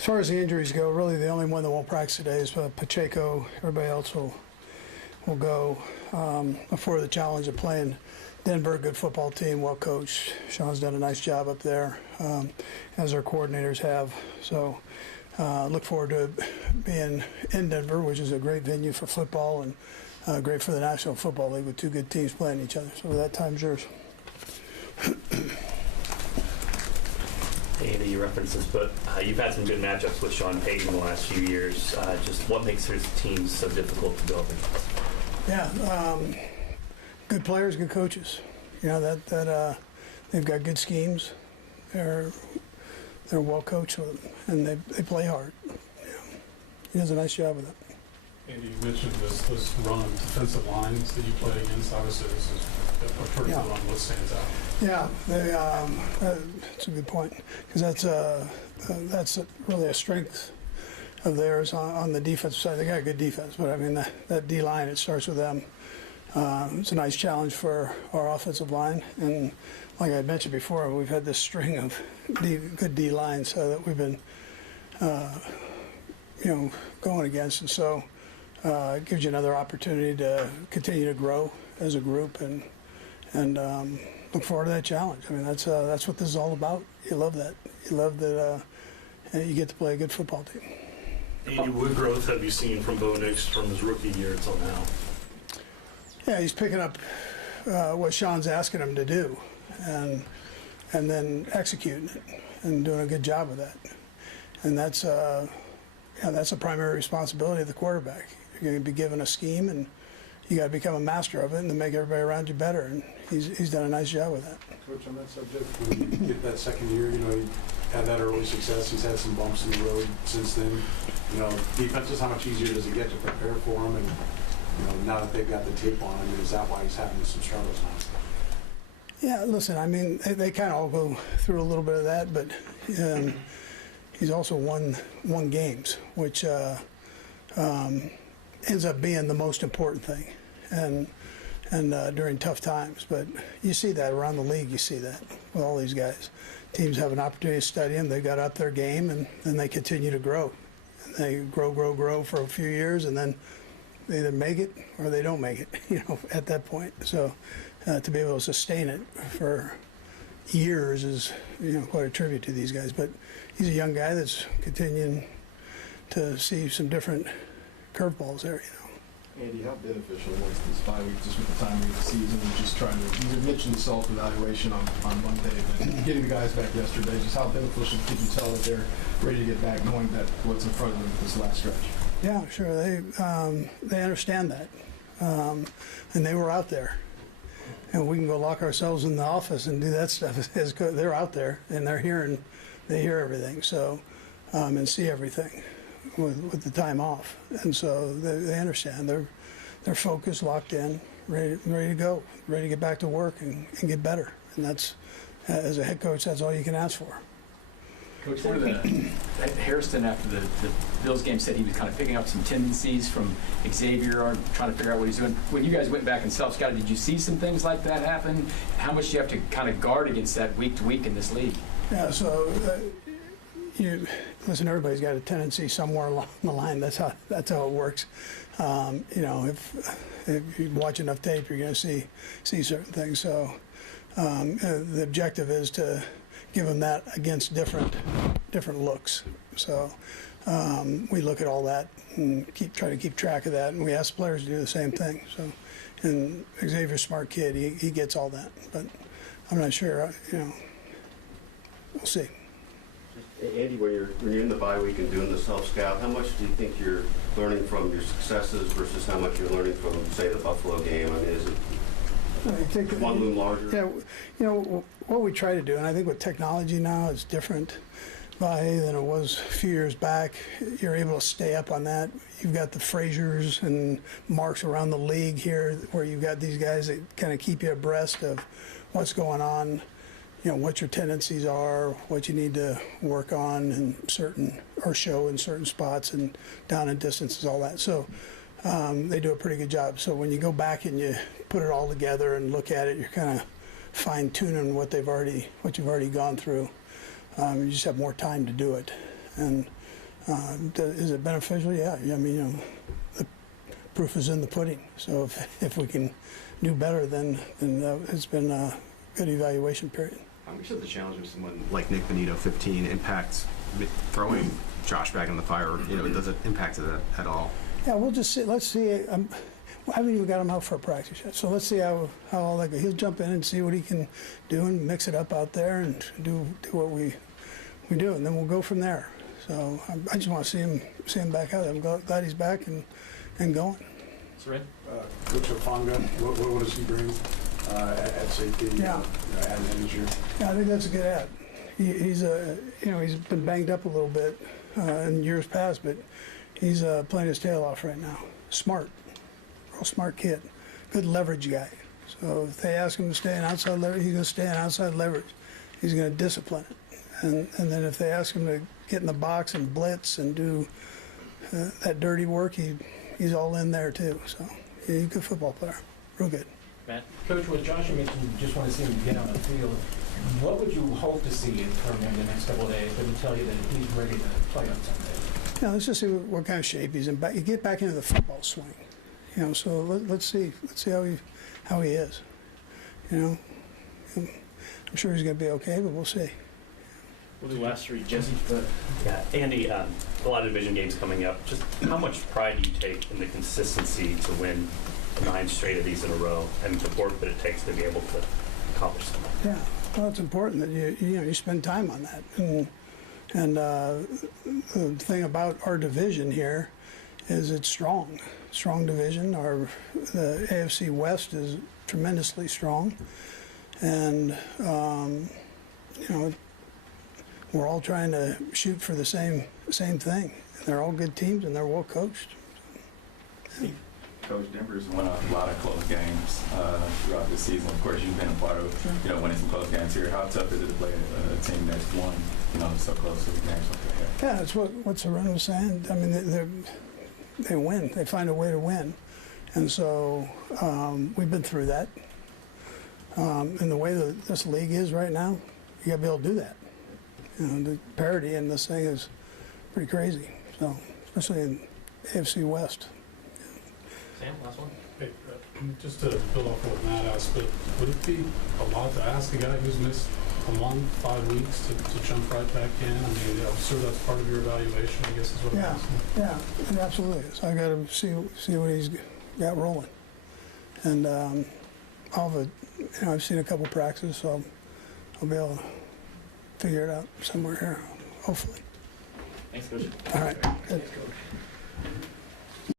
As far as the injuries go, really the only one that won't practice today is Pacheco. Everybody else will go for the challenge of playing Denver. Good football team, well coached. Sean's done a nice job up there, as our coordinators have. So look forward to being in Denver, which is a great venue for football and great for the National Football League with two good teams playing each other. So that time's yours. Andy, you referenced this, but you've had some good matchups with Sean Payton in the last few years. Just what makes his teams so difficult to go up against? Yeah, good players, good coaches. You know that they've got good schemes. They're well coached with them, and they play hard. Yeah. He does a nice job with it. Andy, you mentioned this run of defensive lines that you play against. Obviously, this is a pretty good run. What stands out? Yeah, that's a good point, because that's really a strength of theirs on the defensive side. They got a good defense, but I mean that D line, it starts with them. It's a nice challenge for our offensive line, and like I mentioned before, we've had this string of good D lines that we've been going against, and so it gives you another opportunity to continue to grow as a group and look forward to that challenge. I mean, that's what this is all about. You love that. You love that you get to play a good football team. Andy, what growth have you seen from Bo Nix from his rookie year until now? Yeah, he's picking up what Sean's asking him to do, and then executing it and doing a good job of that. And that's a primary responsibility of the quarterback. You're going to be given a scheme, and you got to become a master of it and then make everybody around you better. And he's done a nice job with that. Coach, on that subject, when you get that second year, he had that early success. He's had some bumps in the road since then. Defenses, how much easier does it get to prepare for him? And now that they've got the tape on him, is that why he's having some struggles now? Yeah, listen, I mean, they kind of all go through a little bit of that, but he's also won games, which ends up being the most important thing, and during tough times. But you see that around the league. You see that with all these guys. Teams have an opportunity to study them. They got up their game, and then they continue to grow. And they grow for a few years, and then they either make it or they don't make it. At that point. So to be able to sustain it for years is quite a tribute to these guys. But he's a young guy that's continuing to see some different curveballs there. Andy, how beneficial was this 5 weeks just with the timing of the season and just trying to, you mentioned the self-evaluation on Monday, but getting the guys back yesterday, just how beneficial did you tell that they're ready to get back knowing that what's in front of them this last stretch? Yeah, sure. They understand that. And they were out there. And we can go lock ourselves in the office and do that stuff. They're out there, and they hear everything, so and see everything with the time off. And so they understand. They're focused, locked in, ready to go, ready to get back to work and get better. And that's, as a head coach, that's all you can ask for. Coach, Harrison, after the Bills game, said he was kind of picking up some tendencies from Xavier, trying to figure out what he's doing. When you guys went back and self-scouted, did you see some things like that happen? How much do you have to kind of guard against that week to week in this league? Yeah, so listen, everybody's got a tendency somewhere along the line. That's how it works. If you watch enough tape, you're going to see certain things. So the objective is to give them that against different looks. So we look at all that and try to keep track of that, and we ask players to do the same thing. So, and Xavier's a smart kid; he gets all that. But I'm not sure. We'll see. Andy, when you're in the bye week and doing the self-scout, how much do you think you're learning from your successes versus how much you're learning from, say, the Buffalo game? I mean, is it one loom larger? Yeah, what we try to do, and I think with technology now, it's different than it was a few years back. You're able to stay up on that. You've got the Fraziers and Marks around the league here, where you've got these guys that kind of keep you abreast of what's going on. What your tendencies are, what you need to work on show in certain spots and down and distances, all that. So they do a pretty good job. So when you go back and you put it all together and look at it, you're kind of fine tuning what you've already gone through. You just have more time to do it, and Is it beneficial? Yeah. I mean, the proof is in the pudding. So if we can do better, then it's been a good evaluation period. How much of the challenge of someone like Nick Benito, 15, impacts throwing Josh back in the fire? Does it impact it at all? Yeah, we'll just see. Let's see. I haven't even got him out for a practice yet, so let's see how all that goes. He'll jump in and see what he can do and mix it up out there and do what we do, and then we'll go from there. So I just want to see him back out there. I'm glad he's back and going. Seren? Coach Ofonga, what does he bring at safety? Yeah. Add in this year. Yeah, I think that's a good add. He's he's been banged up a little bit in years past, but he's playing his tail off right now. Smart, real smart kid, good leverage guy. So if they ask him to stay in outside leverage, he's going to stay in outside leverage. He's going to discipline it, and then if they ask him to get in the box and blitz and do that dirty work, he's all in there too. So he's a good football player, real good. Matt? Coach, what Josh mentioned, you just want to see him get on the field. What would you hope to see from him the next couple of days that would tell you that he's ready to play on Sunday? Yeah, let's just see what kind of shape he's in. You get back into the football swing, So let's see how he is. I'm sure he's going to be okay, but we'll see. We'll do last three. Jesse? Yeah, Andy, a lot of division games coming up. Just how much pride do you take in the consistency to win 9 straight of these in a row, and the work that it takes to be able to accomplish something? Yeah, well, it's important that you spend time on that. And the thing about our division here is it's strong division. The AFC West is tremendously strong, and we're all trying to shoot for the same thing. They're all good teams and they're well coached. Coach, Denver's won a lot of close games throughout this season. Of course, you've been a part of winning some close games here. How tough is it to play a team that's won so close to the games like that? Yeah, that's what Seren was saying. I mean, they win. They find a way to win, and so we've been through that. And the way that this league is right now, you got to be able to do that. The parity in this thing is pretty crazy. So, especially in AFC West. Sam, last one? Hey, just to build off what Matt asked, but would it be a lot to ask a guy who's missed a month, 5 weeks to jump right back in? I mean, I'm sure that's part of your evaluation, I guess is what I'm asking. Yeah, it absolutely is. I got to see what he's got rolling. And I've seen a couple practices, so I'll be able to figure it out somewhere here, hopefully. Thanks, Coach. All right, good. Thanks, Coach.